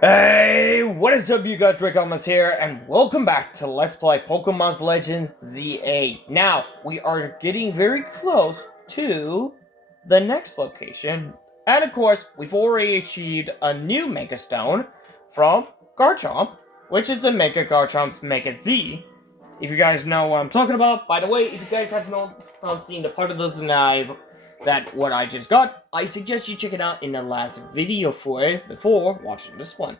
Hey, what is up you guys, Rick Almas here, and welcome back to Let's Play Pokémon Legends ZA. Now, we are getting very close to the next location, and of course, we've already achieved a new Mega Stone from Garchomp, which is the Mega Garchomp's Mega Z. If you guys know what I'm talking about, by the way, if you guys have not seen the part of this what I just got, I suggest you check it out in the last video for it before watching this one.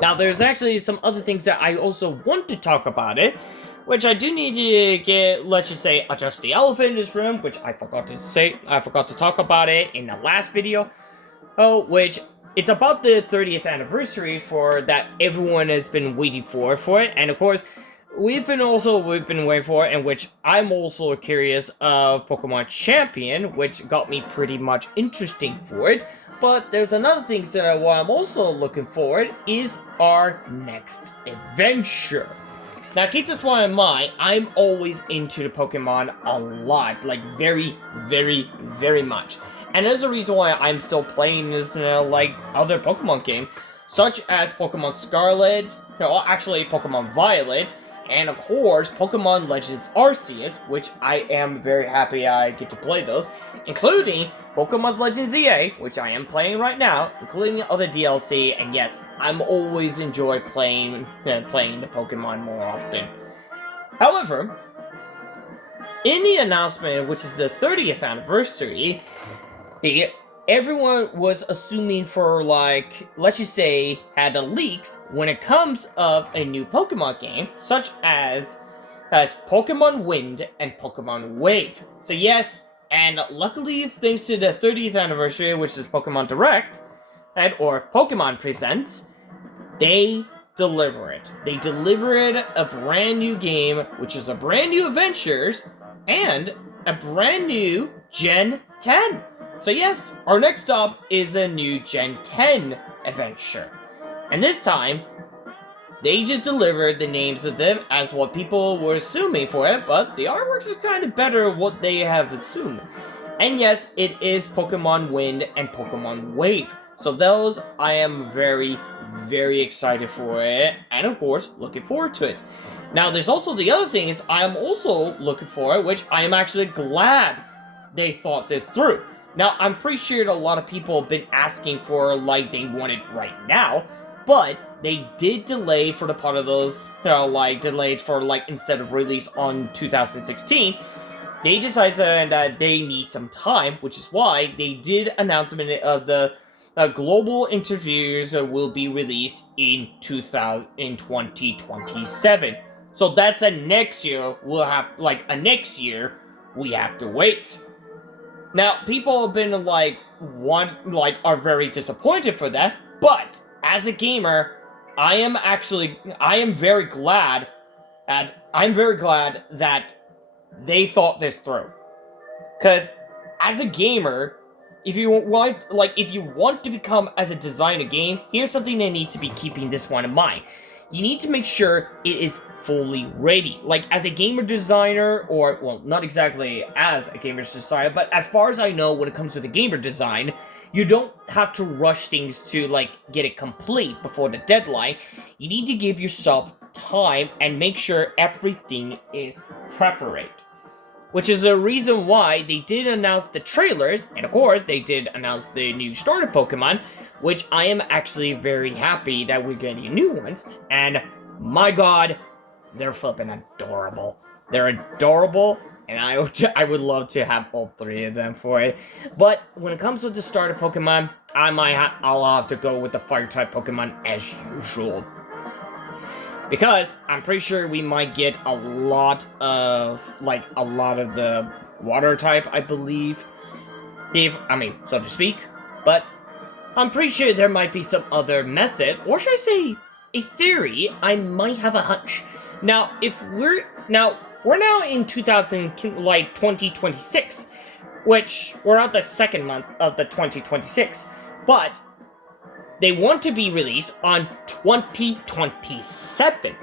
Now, there's actually some other things that I also want to talk about it, which I do need to get, let's just say, adjust the elephant in this room, which I forgot to talk about it in the last video. Which, it's about the 30th anniversary for that everyone has been waiting for it, and of course, we've been waiting for it, and which I'm also curious of Pokemon Champion, which got me pretty much interesting for it. But there's another thing that what I'm also looking forward is our next adventure. Now keep this one in mind, I'm always into the Pokemon a lot, like very, very, very much. And there's a reason why I'm still playing this, like other Pokemon games, such as Pokemon Scarlet, actually Pokemon Violet, and of course, Pokemon Legends Arceus, which I am very happy I get to play those, including Pokemon Legends ZA, which I am playing right now, including other DLC, and yes, I'm always enjoy playing the Pokemon more often. However, in the announcement, which is the 30th anniversary, everyone was assuming for, like, let's just say, had the leaks when it comes of a new Pokemon game, such as Pokemon Wind and Pokemon Wave. So yes, and luckily, thanks to the 30th anniversary, which is Pokemon Direct, or Pokemon Presents, they deliver it. They delivered a brand new game, which is a brand new adventures, and a brand new Gen 10. So yes, our next stop is the new Gen 10 adventure. And this time, they just delivered the names of them as what people were assuming for it, but the artworks is kind of better what they have assumed. And yes, it is Pokemon Wind and Pokemon Wave. So those, I am very, very excited for it, and of course, looking forward to it. Now, there's also the other thing is, I am also looking for it, which I am actually glad they thought this through. Now, I'm pretty sure that a lot of people have been asking for, like, they want it right now, but they did delay for the part of those, delayed for, like, instead of release on 2016, they decided that they need some time, which is why they did announcement of the global interviews will be released in 2027. So that's the next year, we have to wait. Now, people have been are very disappointed for that, but as a gamer, I am very glad that they thought this through. Cause as a gamer, if you want to become as a designer game, here's something that needs to be keeping this one in mind. You need to make sure it is fully ready. Like, as a gamer designer, or, well, not exactly as a gamer designer, but as far as I know, when it comes to the gamer design, you don't have to rush things to, like, get it complete before the deadline. You need to give yourself time and make sure everything is preparate. Which is a reason why they did announce the trailers, and of course, they did announce the new starter Pokemon, which I am actually very happy that we're getting new ones, and my god, they're flipping adorable. They're adorable, and I would love to have all three of them for it. But when it comes to the starter Pokemon, I'll have to go with the Fire-type Pokemon as usual. Because I'm pretty sure we might get a lot of the water type, I believe. So to speak. But I'm pretty sure there might be some other method, or should I say, a theory. I might have a hunch. Now, we're now in 2026, which we're out the second month of the 2026, but they want to be released on 2027.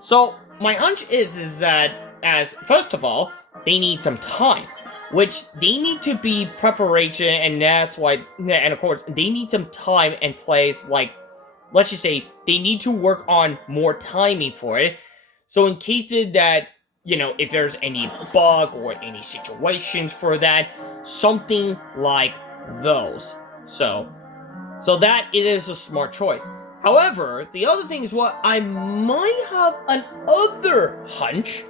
So my hunch is that, as first of all, they need some time. which they need to be preparation, and that's why, and of course, they need some time and place, like, let's just say they need to work on more timing for it. So in case that, if there's any bug or any situations for that, something like those. So that it is a smart choice. However, the other thing is what I might have another hunch,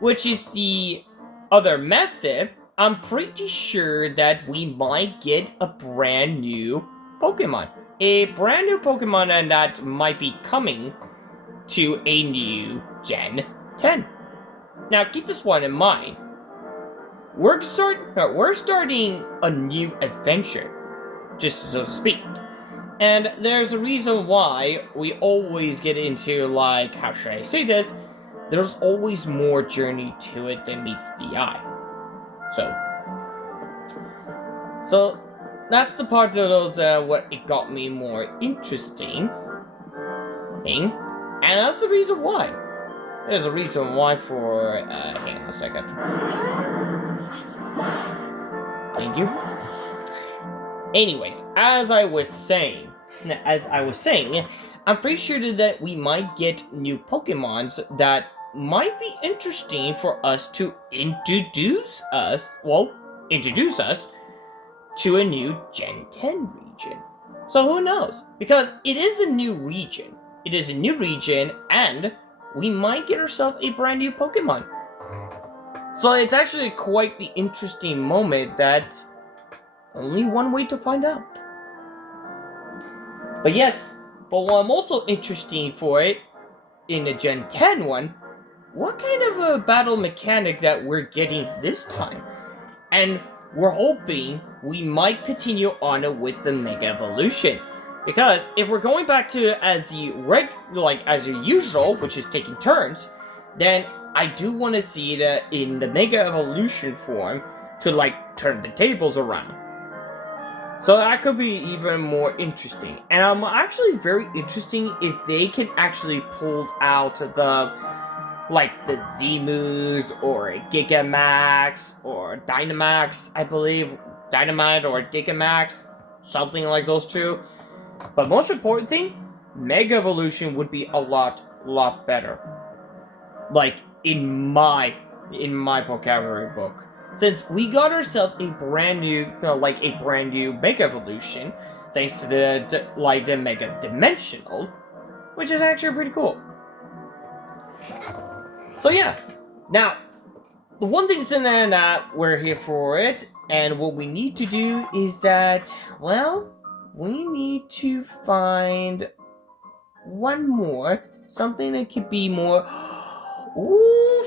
which is the other method. I'm pretty sure that we might get a brand new Pokemon. A brand new Pokemon, and that might be coming to a new Gen 10. Now, keep this one in mind. We're starting a new adventure, just so to speak. And there's a reason why we always get into, like, how should I say this? There's always more journey to it than meets the eye. So that's the part of those, what it got me more interesting. And that's the reason why. There's a reason why for, hang on a second. Thank you. Anyways, as I was saying, I'm pretty sure that we might get new Pokemons that might be interesting for us to introduce us to a new Gen 10 region. So who knows? Because it is a new region. And we might get ourselves a brand new Pokemon. So it's actually quite the interesting moment that only one way to find out. But what I'm also interested for it, in the Gen 10 one, what kind of a battle mechanic that we're getting this time? And we're hoping we might continue on with the Mega Evolution. Because if we're going back to as usual, which is taking turns, then I do want to see it in the Mega Evolution form to turn the tables around. So that could be even more interesting. And I'm actually very interested if they can actually pull out the Z-Moves or Gigamax or Dynamax, I believe. Dynamite or Gigamax. Something like those two. But most important thing, Mega Evolution would be a lot better. In my vocabulary book. Since we got ourselves a brand new Mega Evolution, thanks to the Mega's Dimensional, which is actually pretty cool. So yeah, now, the one thing is that we're here for it, and what we need to do is that, we need to find one more, something that could be more,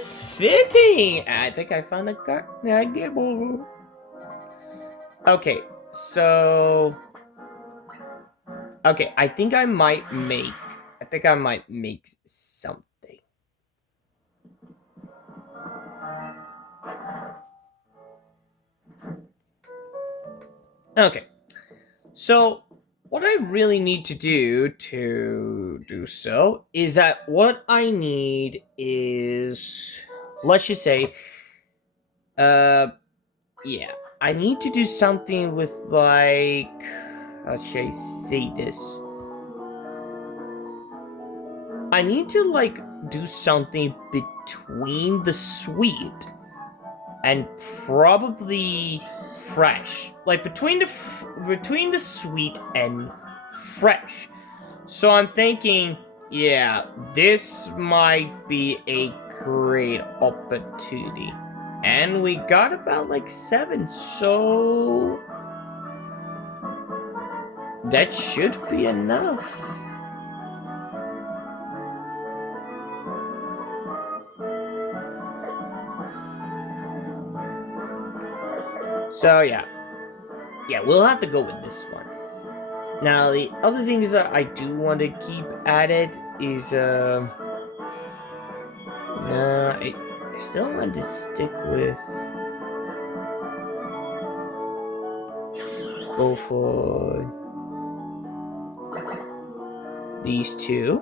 fitting! I think I found a card. Okay, so... Okay, I think I might make something. Okay, so what I really need to do so is that what I need is, let's just say, I need to do something with how should I say this? I need to do something between the sweet and probably fresh, between the sweet and fresh. So I'm thinking, this might be a great opportunity, and we got about 7, so that should be enough. So yeah, we'll have to go with this one. Now, the other things that I do want to keep at it is, I still want to stick with, go for these two.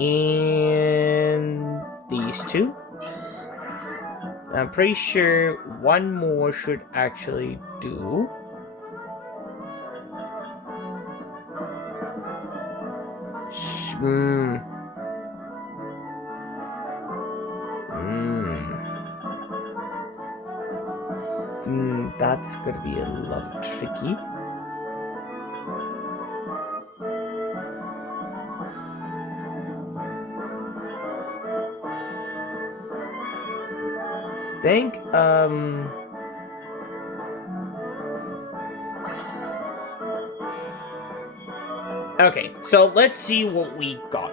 And these two. I'm pretty sure one more should actually do. That's gonna be a little tricky. Think, okay, so let's see what we got.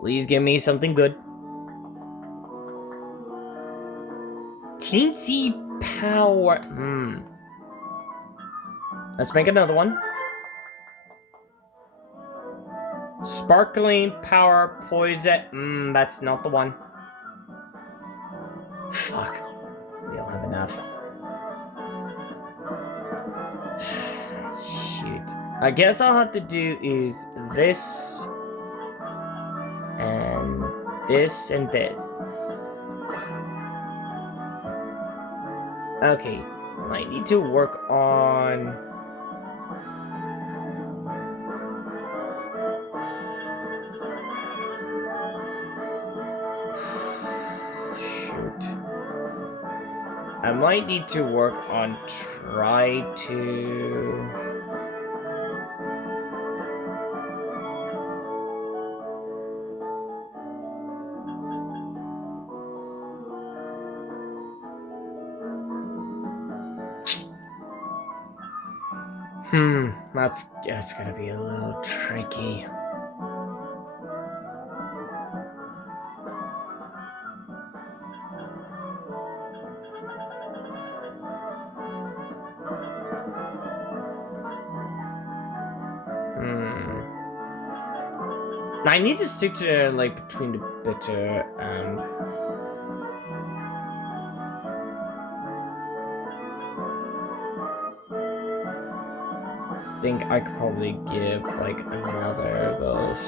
Please give me something good. Teensy power. Let's make another one. Sparkling power poison. That's not the one. Fuck. We don't have enough. Shoot. I guess I'll have to do is this. And this and this. Okay. I need to work on... I might need to work on try to... That's gonna be a little tricky. I need to stick to, like, between the bitter and... I think I could probably give, like, another of those.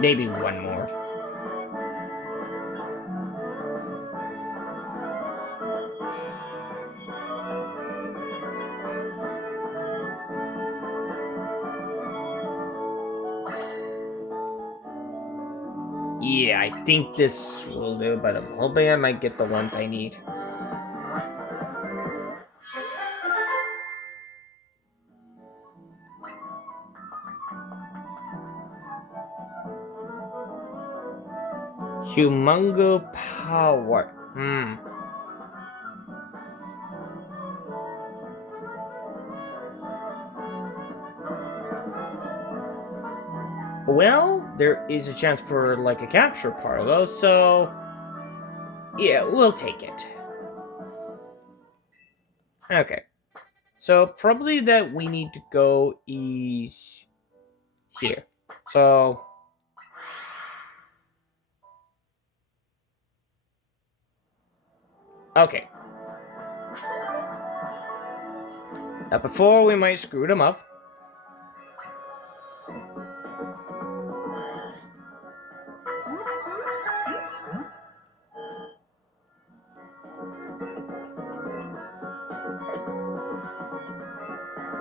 Maybe one more. Yeah, I think this will do, but I'm hoping I might get the ones I need. Humongo power. Well, there is a chance for, like, a capture part of those, so... yeah, we'll take it. Okay. So, probably that we need to go is... here. So... okay. Now, before we might screw them up...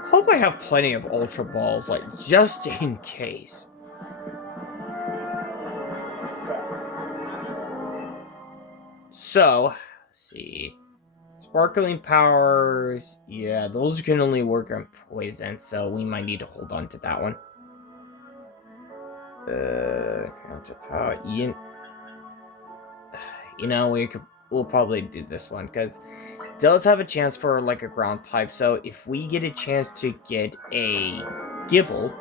hope I have plenty of Ultra Balls, like, just in case. So, let's see. Sparkling powers, yeah, those can only work on poison, so we might need to hold on to that one. Counter power, Ian. You know, we'll probably do this one, because it does have a chance for, like, a ground type, so if we get a chance to get a Gibble,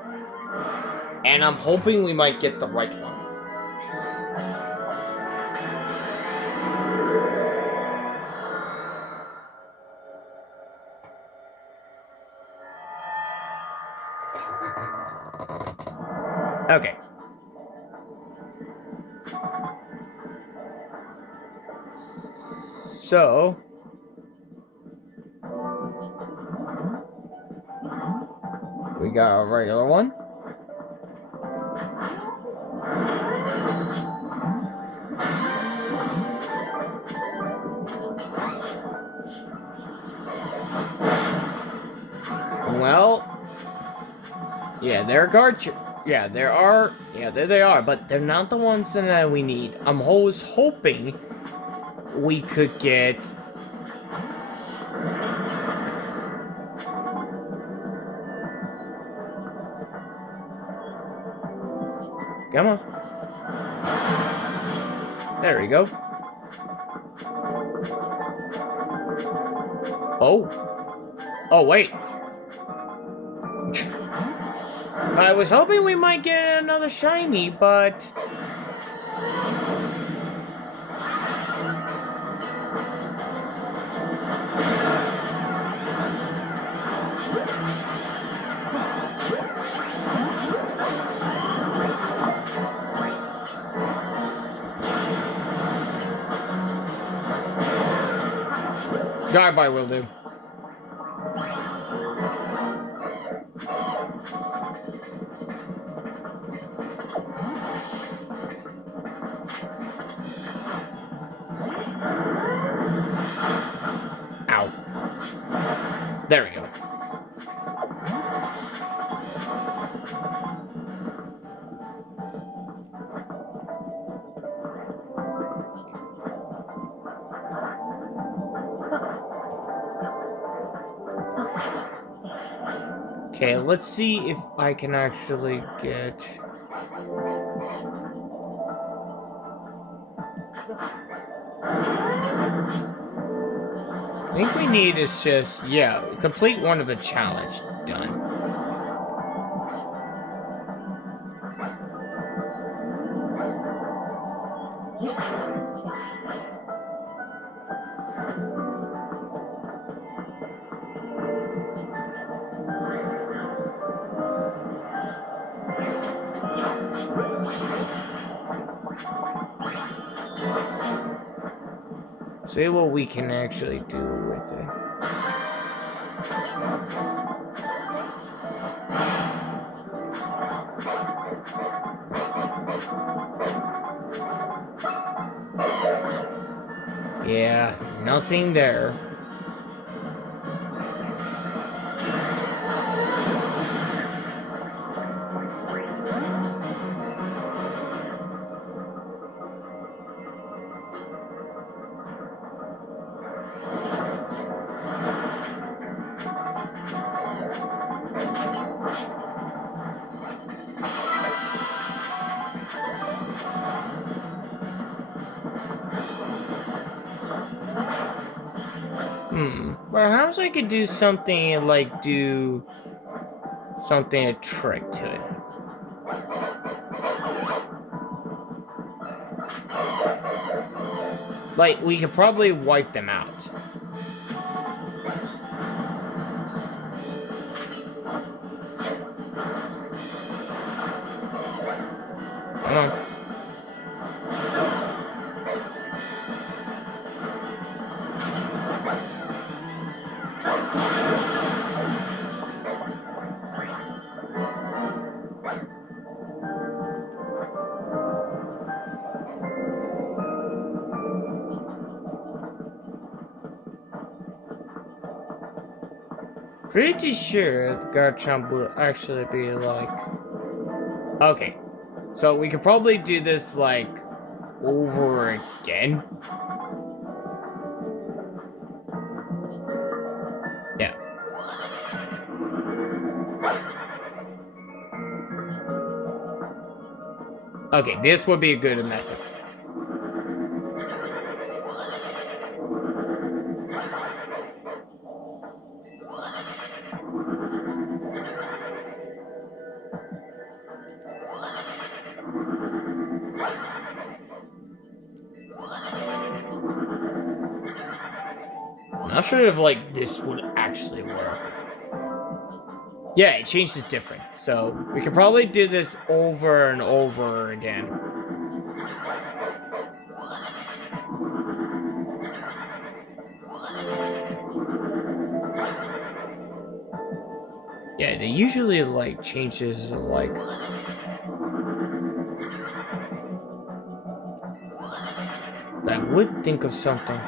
and I'm hoping we might get the right one. Okay. So... got a regular one. Well, yeah, there are guards. Yeah, there are. Yeah, there they are, but they're not the ones that we need. I'm always hoping we could get. Come on. There we go. Oh. Oh, wait. I was hoping we might get another shiny, but... Garby will do. Ow. There we go. Okay, let's see if I can actually get... I think we need is just, yeah, complete one of the challenge. Done. See what we can actually do with it. Yeah, nothing there. Perhaps I could do something like do something, a trick to it. Like, we could probably wipe them out. Come on. Pretty sure the Garchomp will actually be like... Okay. So we could probably do this, like, over again. Yeah. Okay, this would be a good method. I'm not sure if, like, this would actually work. Yeah, it changed it different. So, we could probably do this over and over again. Yeah, the usually like changes like. I would think of something.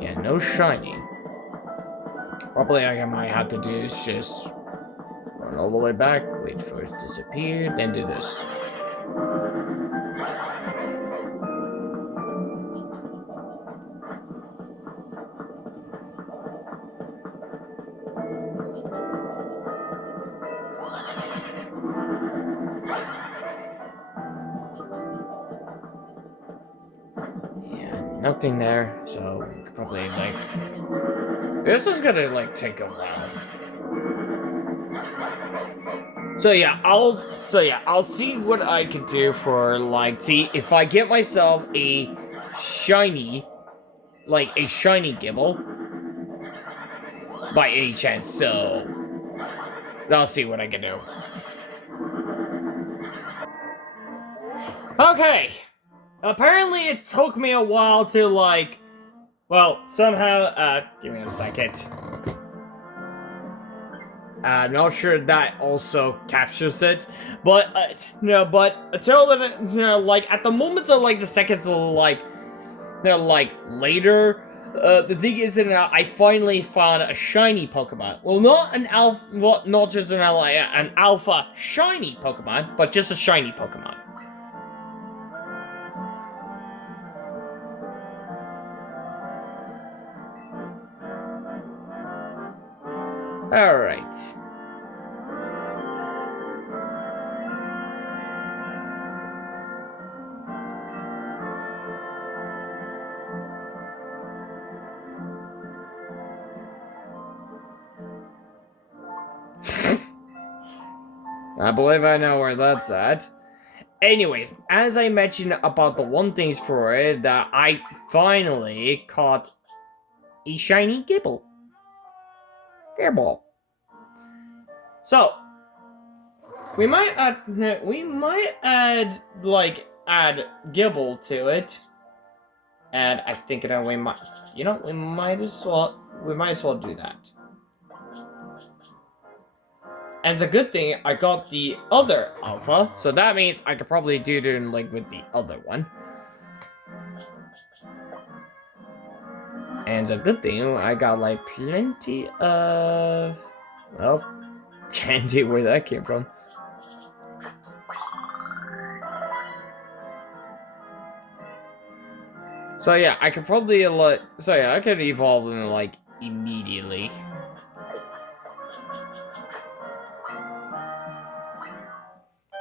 Yeah, no shiny. Probably I might have to do is just run all the way back, wait for it to disappear, then do this. Yeah, nothing there, so we could probably like. This is gonna like take a while. So yeah, I'll see what I can do for like see if I get myself a shiny Gibble by any chance, so I'll see what I can do. Okay. Apparently it took me a while to like well, somehow give me a second. I'm not sure that also captures it, but no, but until the like at the moments of like the seconds like later, the thing is that I finally found a shiny Pokemon. Well, not an alpha, well, not just an alpha shiny Pokemon, but just a shiny Pokemon. All right. I believe I know where that's at. Anyways, as I mentioned about the one things for it, that I finally caught a shiny Gibble. Gibble. So, we might add Gibble to it. And I think we might as well do that. And it's a good thing I got the other alpha, so that means I could probably do it in, like, with the other one. And it's a good thing I got, like, plenty of... well, candy, where that came from. So yeah, I could probably, I could evolve them, like, immediately.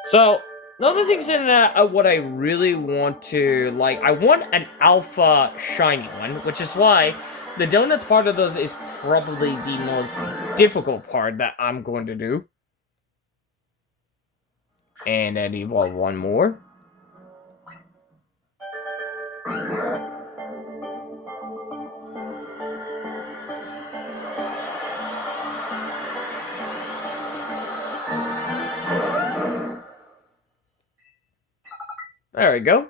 So, another thing's in what I really want to, like, I want an alpha shiny one, which is why the donuts part of those is probably the most difficult part that I'm going to do. And then evolve one more. There we go.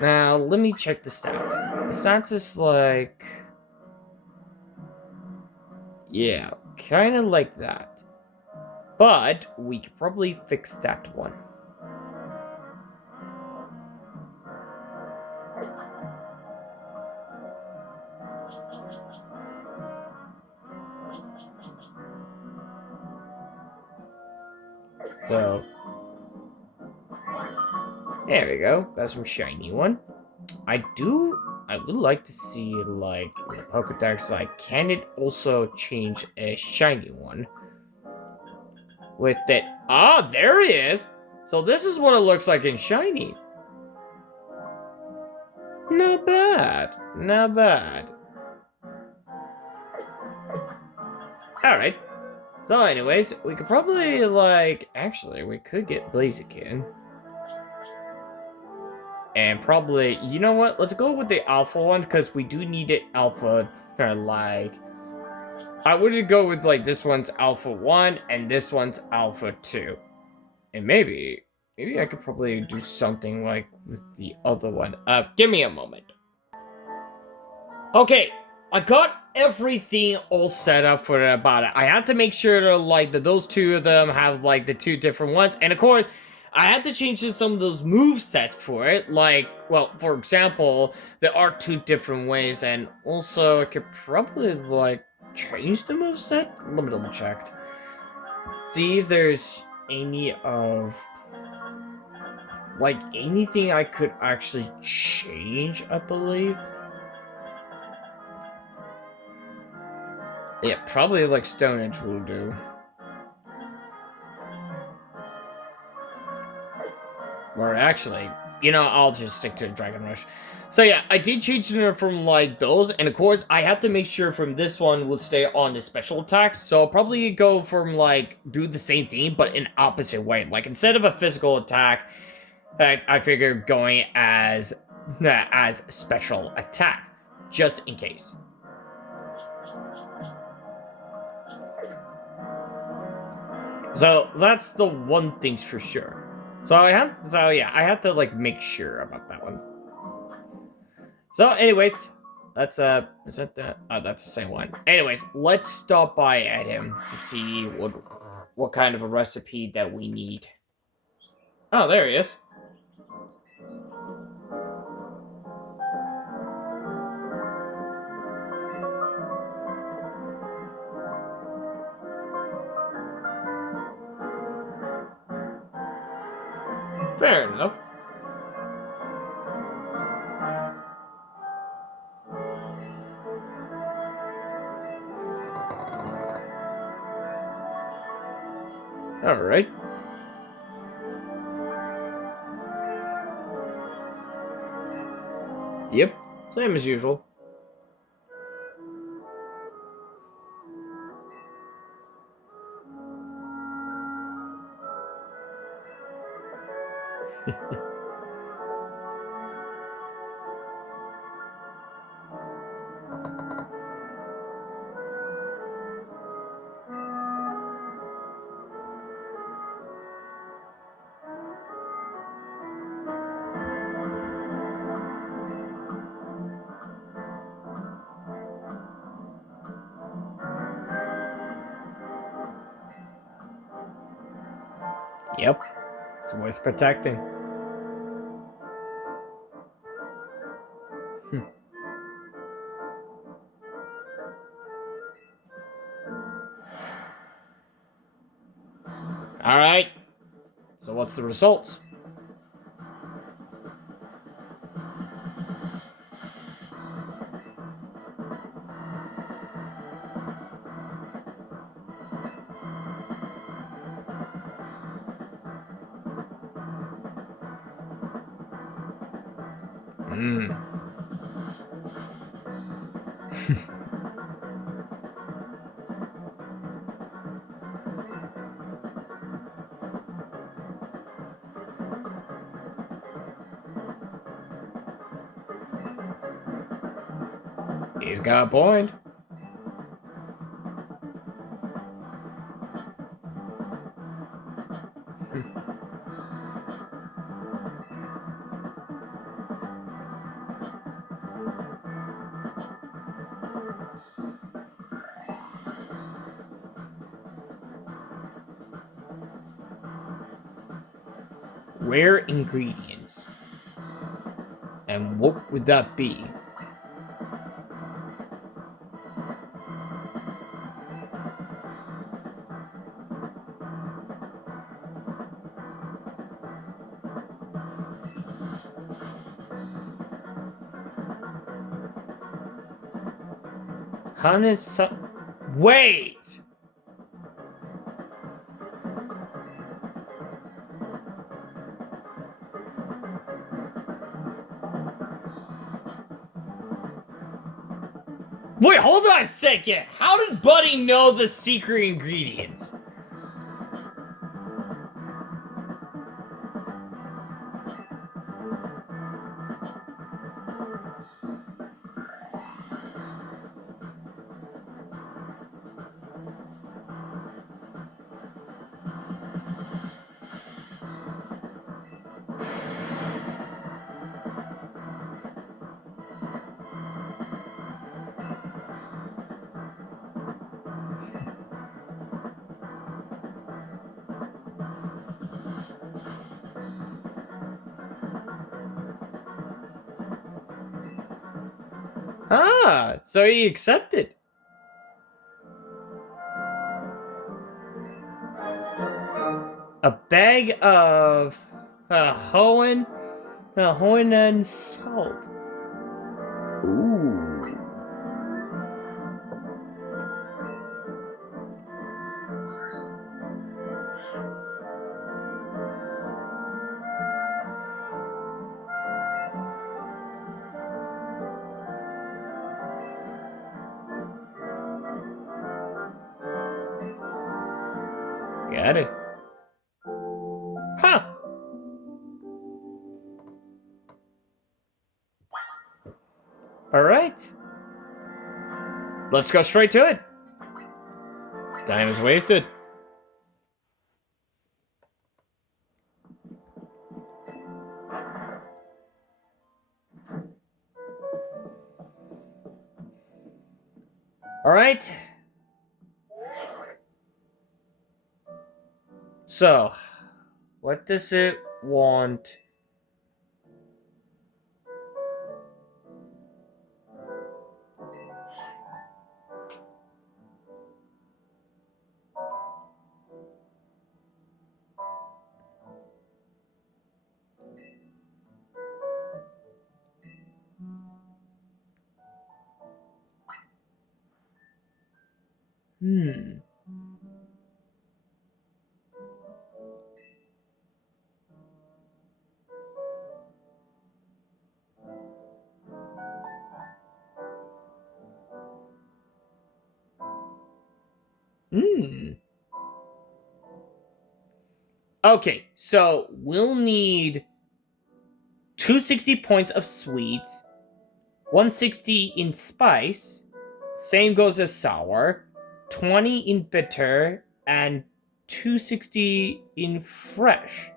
Now, let me check the stats. The stats is like... yeah, kind of like that. But, we could probably fix that one. So... there we go. Got some shiny one. I would like to see, like, in the Pokédex, like, can it also change a shiny one? With it. Ah, there he is! So this is what it looks like in shiny. Not bad. Not bad. Alright. So anyways, we could probably, like... actually, we could get Blaziken. And probably, you know what? Let's go with the alpha one, because we do need it alpha, like... I would go with, like, this one's alpha 1, and this one's alpha 2. And maybe I could probably do something, like, with the other one. Give me a moment. Okay, I got everything all set up for about it. I had to make sure to like that those two of them have like the two different ones, and of course, I had to change some of those move set for it. Like, well, for example, there are two different ways, and also I could probably like change the move set. Let me double check. See if there's any of like anything I could actually change. I believe. Yeah, probably like Stone Edge will do. Or actually, I'll just stick to Dragon Rush. So yeah, I did change it from like those, and of course I have to make sure from this one will stay on the special attack. So I'll probably go from like do the same thing but in opposite way. Like instead of a physical attack, I figure going as special attack, just in case. So that's the one thing's for sure. I had to like make sure about that one. So anyways, that's is that the oh that's the same one. Anyways, let's stop by at him to see what kind of a recipe that we need. Oh, there he is. Fair enough. Alright. Yep, same as usual. Yep, it's worth protecting. Alright, so what's the results? He's got a point. Rare ingredients. And what would that be? Wait! Wait, hold on a second. How did Buddy know the secret ingredients? Ah, so he accepted. A bag of Hoenn and salt. Ooh. Got it. Huh. All right. Let's go straight to it. Time is wasted. All right. So, what does it want? Hmm. Hmm. Okay, so we'll need 260 points of sweets, 160 in spice, same goes as sour, 20 in bitter, and 260 in fresh.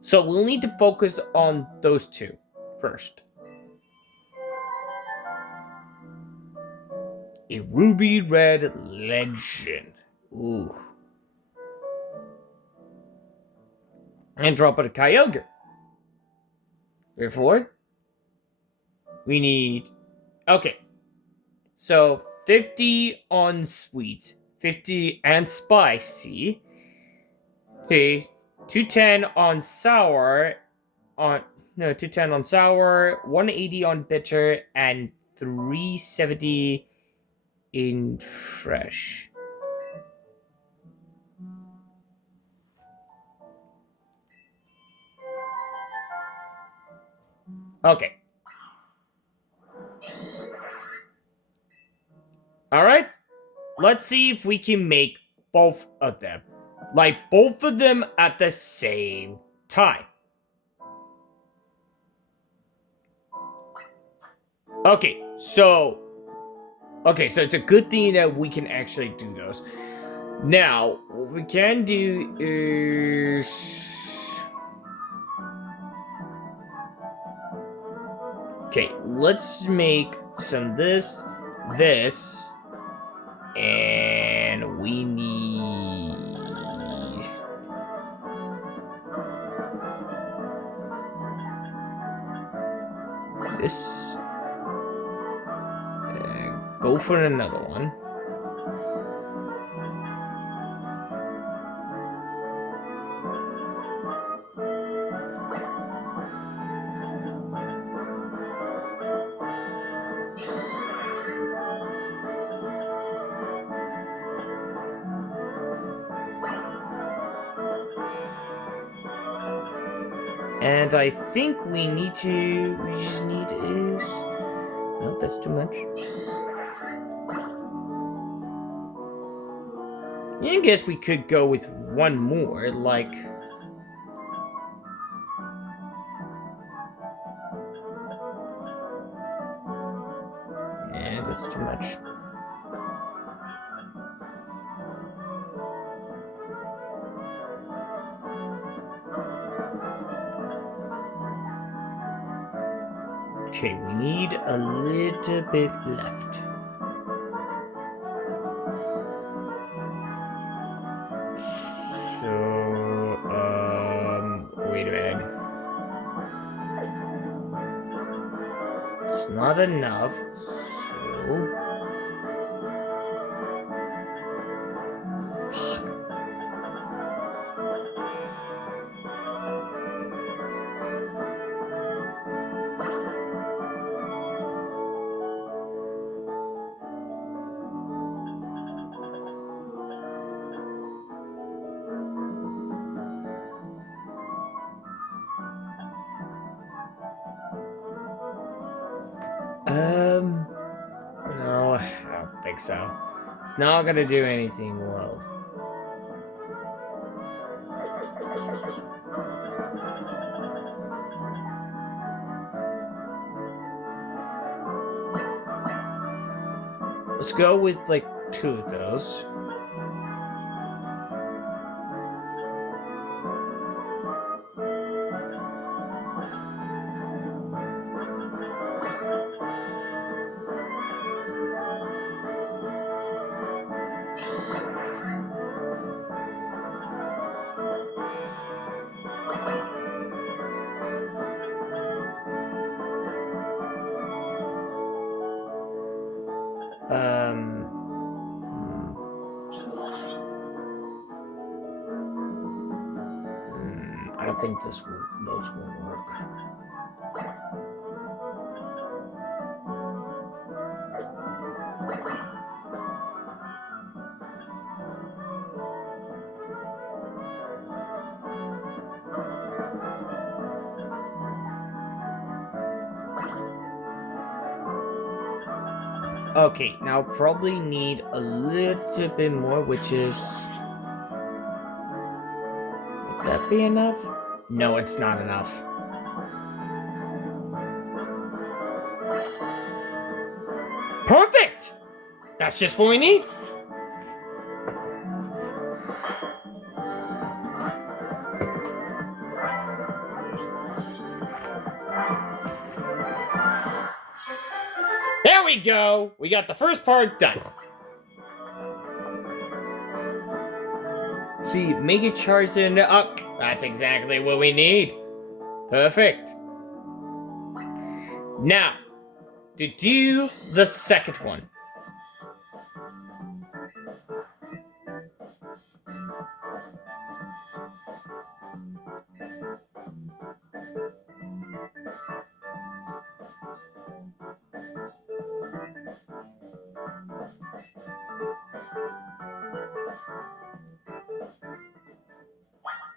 So we'll need to focus on those two first. A ruby red legend. Ooh. And drop it a Kyogre. Therefore, we need... Okay. So, 50 on sweet, 50 and spicy. Okay, 210 on sour, 210 on sour, 180 on bitter, and 370 in fresh. Okay. Alright. Let's see if we can make both of them. Like, both of them at the same time. Okay, so it's a good thing that we can actually do those. Now, what we can do is... Okay, let's make some this, and we need... this. Go for another one. And I think we just need is... No, that's too much. I guess we could go with one more, like... Yeah, that's too much. Okay, we need a little bit left. So, wait a minute. It's not enough. So... No, I don't think so. It's not gonna do anything well. Let's go with, like, 2 of those. I don't think those will work. Okay, now probably need a little bit more, which is... Would that be enough? No, it's not enough. Perfect! That's just what we need. There we go! We got the first part done. See, make it charged and up. That's exactly what we need. Perfect. Now, to do the second one.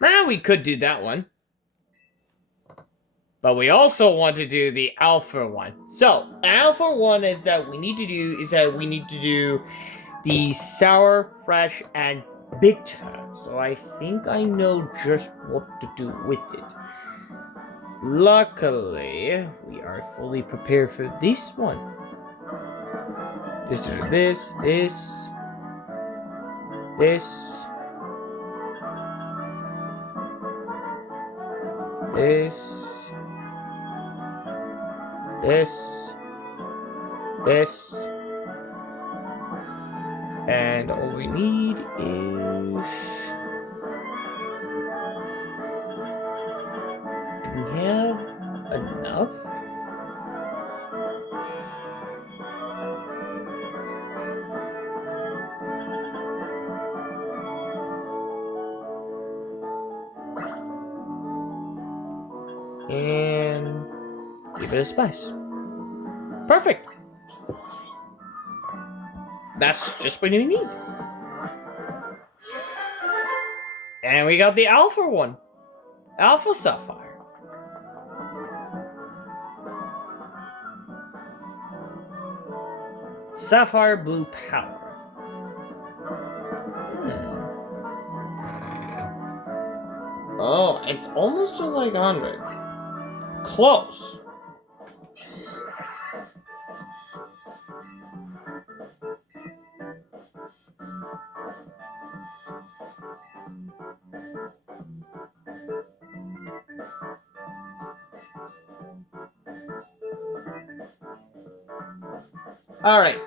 Well, we could do that one. But we also want to do the alpha one. So, alpha one is that we need to do the sour, fresh, and bitter. So I think I know just what to do with it. Luckily, we are fully prepared for this one. Just do this, this, this, this, and all we need is... Do we have enough? And give it a spice. Perfect. That's just what we need. And we got the alpha one. Alpha sapphire. Sapphire blue powder. Oh, it's almost like 100. Close. Alright.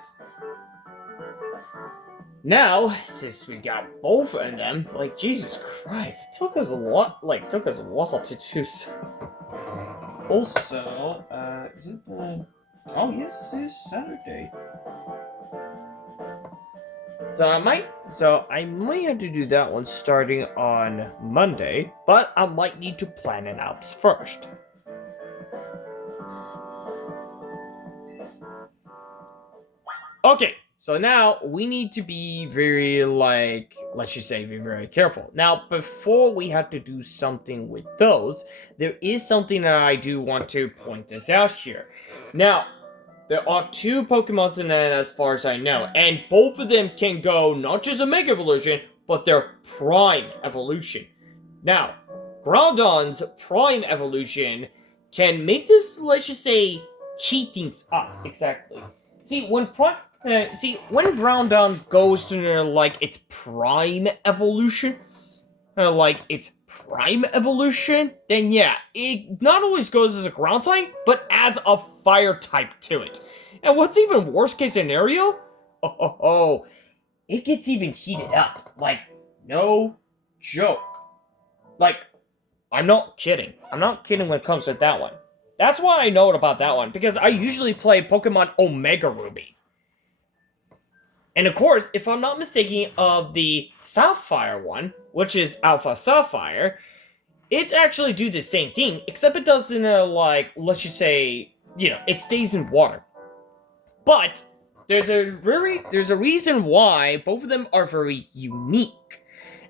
Now, since we got both of them, like, Jesus Christ, it took us a while to do so. Also, is it the... Oh yes, it is Saturday. So I might have to do that one starting on Monday, but I might need to plan it out first. Okay, so now we need to be very, let's just say, be very careful. Now, before we have to do something with those, there is something that I do want to point this out here. Now, there are two Pokemons in it as far as I know, and both of them can go not just a Mega Evolution, but their Prime Evolution. Now, Groudon's Prime Evolution can make this, let's just say, heat things up, exactly. When Groudon goes to, its Prime Evolution, then yeah, it not always goes as a ground type, but adds a fire type to it. And what's even worst case scenario? It gets even heated up. No joke. I'm not kidding. I'm not kidding when it comes to that one. That's why I know about that one, because I usually play Pokemon Omega Ruby. And of course, if I'm not mistaken, of the Sapphire one, which is Alpha Sapphire, it's actually do the same thing, except it doesn't, let's just say, it stays in water. But there's a reason why both of them are very unique.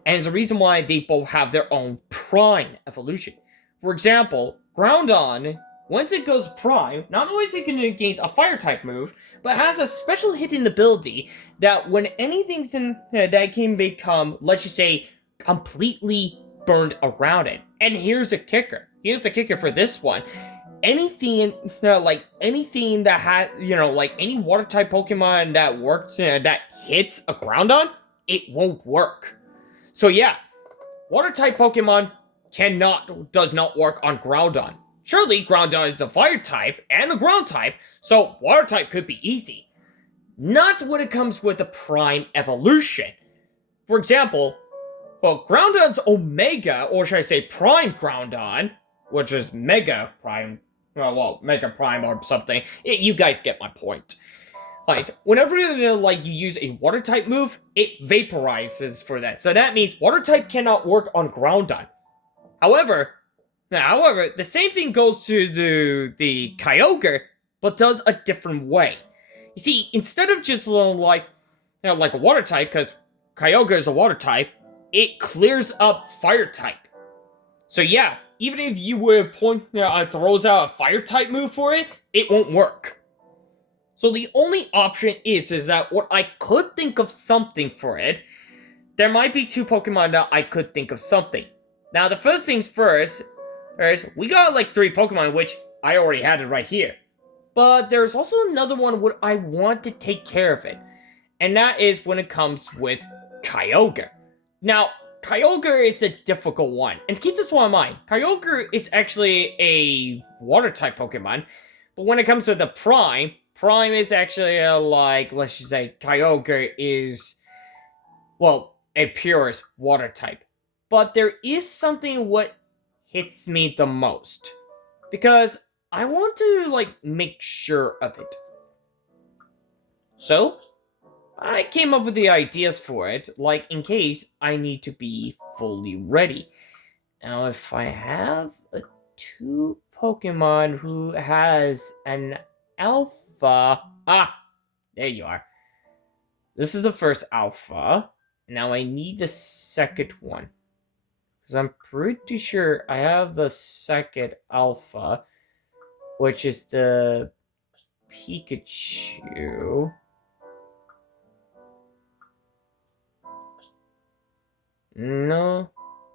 And there's a reason why they both have their own Prime evolution. For example, Groudon, once it goes Prime, not only is it going to gain a fire type move, but has a special hidden ability that when anything's in that can become, let's just say, completely burned around it. And here's the kicker. Here's the kicker for this one. Anything anything that had, any water type Pokemon that works, that hits a Groudon, it won't work. So yeah, water type Pokemon does not work on Groudon. Surely Groudon is a fire type and a ground type, so water type could be easy. Not when it comes with the Prime Evolution. For example, Groudon's Omega, or should I say Prime Groudon, which is Mega Prime, Mega Prime or something, you guys get my point. Whenever you use a water type move, it vaporizes for that. So that means water type cannot work on Groudon. However, the same thing goes to the Kyogre, but does a different way. You see, instead of just like a water type, because Kyogre is a water type, it clears up fire type. So yeah, even if you would throws out a fire type move for it, it won't work. So the only option is that what I could think of something for it. There might be two Pokemon that I could think of something. Now the first things first, we got 3 Pokemon, which I already had it right here. But there's also another one where I want to take care of it. And that is when it comes with Kyogre. Now, Kyogre is the difficult one. And keep this one in mind. Kyogre is actually a water type Pokemon. But when it comes to the Prime is actually let's just say Kyogre is, a purest water type. But there is something what hits me the most. Because I want to, make sure of it. So, I came up with the ideas for it, in case I need to be fully ready. Now, if I have a 2 Pokemon who has an Alpha... there you are. This is the first Alpha. Now I need the second one. Because I'm pretty sure I have the second Alpha, which is the Pikachu. No.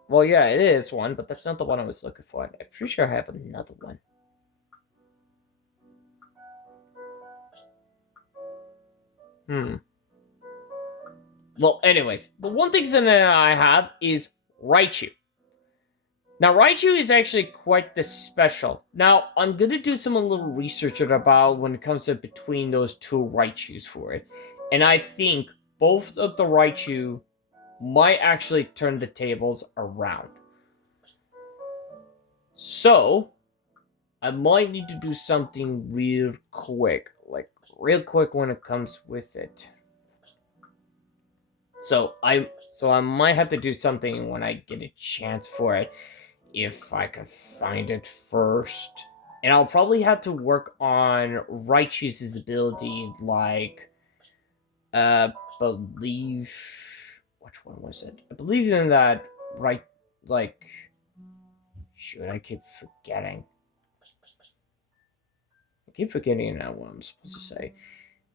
Well, yeah, it is one, but that's not the one I was looking for. I'm pretty sure I have another one. Well, anyways, the one thing that I have is Raichu. Now, Raichu is actually quite the special. Now, I'm gonna do some little research about when it comes to between those 2 Raichus for it. And I think both of the Raichu might actually turn the tables around. So, I might need to do something real quick. Like, real quick when it comes with it. So I might have to do something when I get a chance for it. If I could find it first. And I'll probably have to work on Raichu's ability, like, believe... Which one was it? I believe in that, right, like... Shoot, I keep forgetting. I keep forgetting now what I'm supposed to say.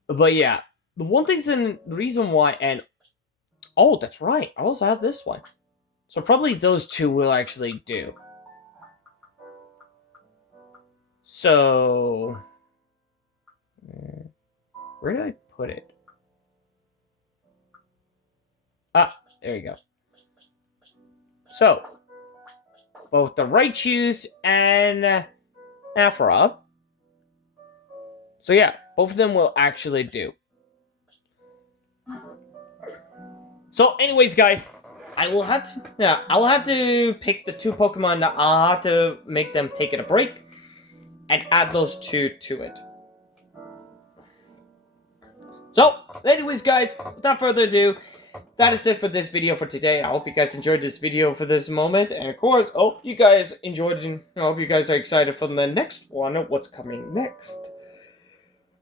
But yeah, the one thing's the reason why, and... Oh, that's right, I also have this one. So probably those two will actually do. So... where did I put it? Ah, there you go. So, both the Raichus and Aphra. So yeah, both of them will actually do. So anyways, guys, I'll have to pick the two Pokemon that I'll have to make them take it a break and add those two to it. So, anyways, guys, without further ado, that is it for this video for today. I hope you guys enjoyed this video for this moment. And of course, I hope you guys enjoyed it. And I hope you guys are excited for the next one, what's coming next.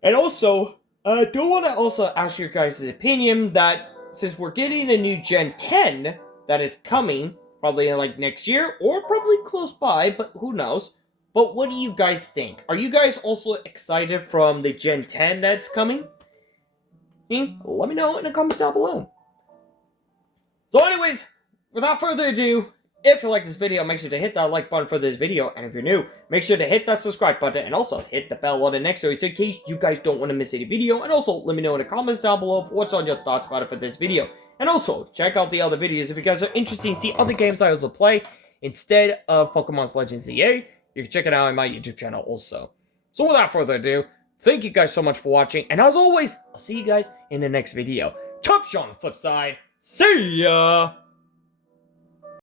And also, I do want to also ask your guys' opinion that since we're getting a new Gen 10 that is coming, probably in like next year, or probably close by, but who knows. But what do you guys think? Are you guys also excited from the Gen 10 that's coming? Let me know in the comments down below. So anyways, without further ado, if you like this video, make sure to hit that like button for this video. And if you're new, make sure to hit that subscribe button and also hit the bell button next to it in case you guys don't want to miss any video. And also, let me know in the comments down below what's on your thoughts about it for this video. And also, check out the other videos if you guys are interested in see other games I also play instead of Pokémon Legends ZA. You can check it out on my YouTube channel also. So without further ado, thank you guys so much for watching. And as always, I'll see you guys in the next video. Top shot on the flip side. See ya!